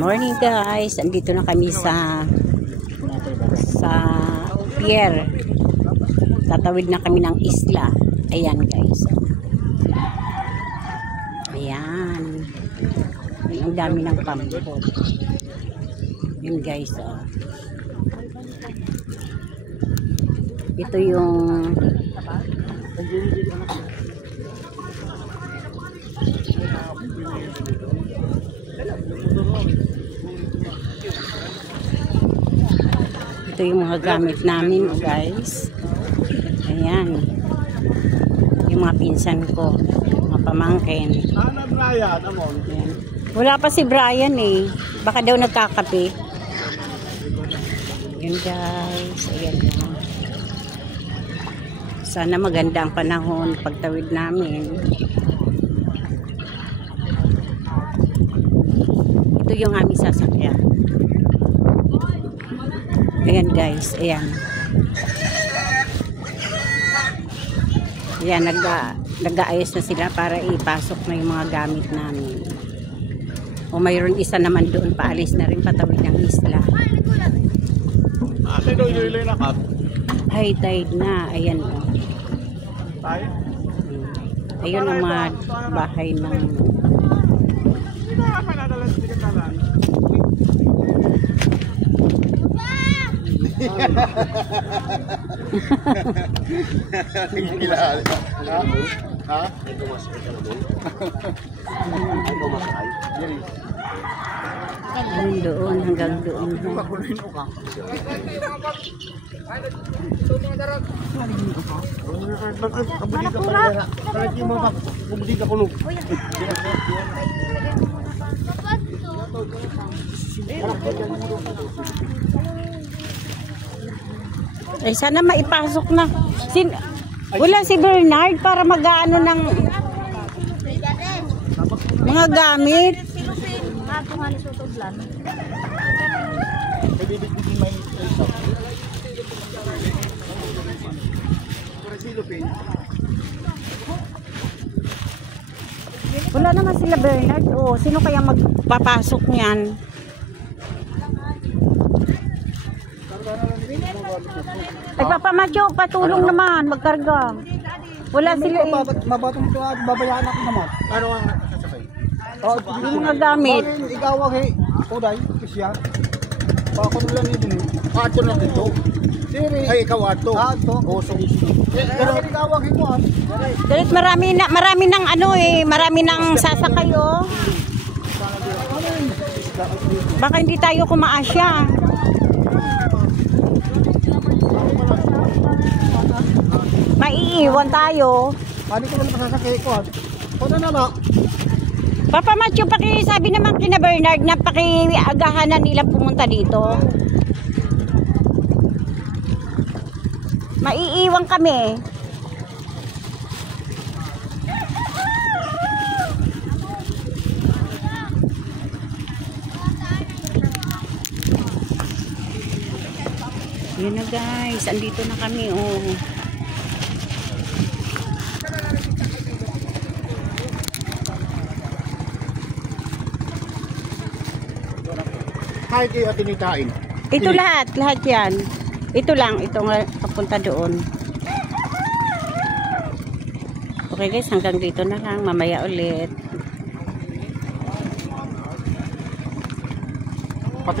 Morning guys, andito na kami sa pier. Tatawid na kami ng isla. Ayan guys. Ayan. Ang dami ng pampot. Ayan guys. Oh. Ito yung mga gamit namin guys. Ayan. Yung mga pinsan ko, mga pamangkin. Ayan. Wala pa si Brian eh. Baka daw nagkakape. Ayan guys. Ayan na. Sana maganda ang panahon pagtawid namin. Ito yung aming sasakyan. Ayan guys, ayan. Ayan, nag-aayos na sila para ipasok na yung mga gamit namin. O mayroon isa naman doon, paalis na rin patawid ng isla. High tide na, ayan o. Ayun ang mga bahay ng doon hanggang doon. Ay sana maipasok na. Wala si Bernard para mag-aano ng mga gamit. Wala naman sila Bernard. Oh, sino kaya magpapasok niyan? Ay Papa Macho, patulong naman magkarga. Wala sila eh. Mabatong ito at babayaan ako naman. Ano ang sasakay? Yung mga gamit. Igawag eh. Uday, kisya. Bako nila nito. Ato na dito. Ay, ikaw ato. Ato. Oso. Pero igawag ito ah. Dalit marami ng ano eh. Marami ng sasakay oh. Baka hindi tayo kumaasya. Maiiwan tayo. Paano ko lang masasakay ko? Ano na ba? Papa Macho, sabi naman kina Bernard na pakiagahan na nila pumunta dito. Maiiwan kami. Yun na guys, andito na kami oh. Kahit kayo tinitain. Ito lahat yan. Ito lang, ito nga papunta doon. Okay guys, hanggang dito na lang. Mamaya ulit.